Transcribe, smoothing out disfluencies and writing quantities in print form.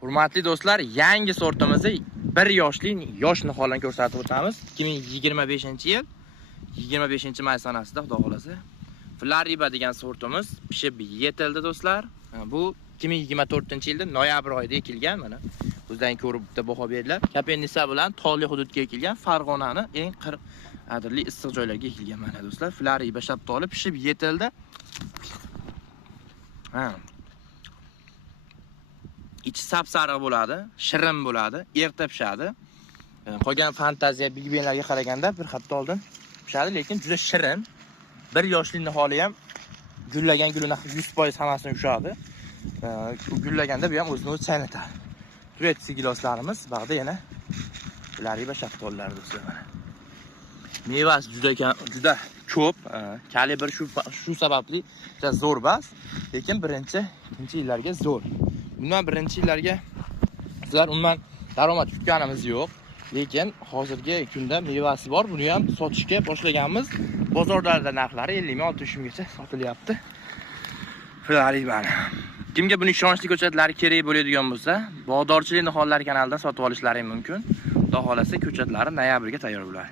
Hurmatli do'stlar, yangi sortimizni 1 yoshli yosh niholini ko'rsatib o'tamiz. 2025-yil 25-may sanasida xudo xolasa Flariba degan sortimiz pishib yetildi do'stlar. Bu 2024-yilda noyabr oyida ekilgan, mana o'zdan ko'rib bitta baho berdilar. Kapennisa bilan tog'li hududga ekilgan, Farg'onani eng qadrli issiq joylarga ekilgan mana do'stlar. Flariba shaftoli pishib yetildi. İçi sapsariq bo'ladi, shirin bo'ladi, erta pishadi. Qolgan fantaziya bigbenlarga qaraganda bir hafta oldin pishadi, lekin juda shirin. 1 yoshli niholi ham gullagan gulini 100% hammasini ushadi. Gullaganda bu ham o'zini o'zi chaynatadi. Turet sigiloslarimiz bag'da yana Flariba shaftolilari do'stlar mana. Mevasi juda ko'p, kalibr shu sababli juda zo'r bas, lekin birinchi, ikkinchi yillarga zo'r. Bundan birinchi yillarga sizlar umuman daromad kutganimiz yo'q, lekin hozirgi kunda mevasi bor. Buni ham sotishga boshlaganmiz. Bozorlarda narxlari 50 ming 60 minggacha sotilyapti. Floribani. Kimga buning ishonchli ko'chatlari kerak bo'ladigan bo'lsa, Bog'dorchilik nihollari kanalidan sotib olishlari mumkin. Xudo xolasa ko'chatlari noyabrga tayyor bo'ladi.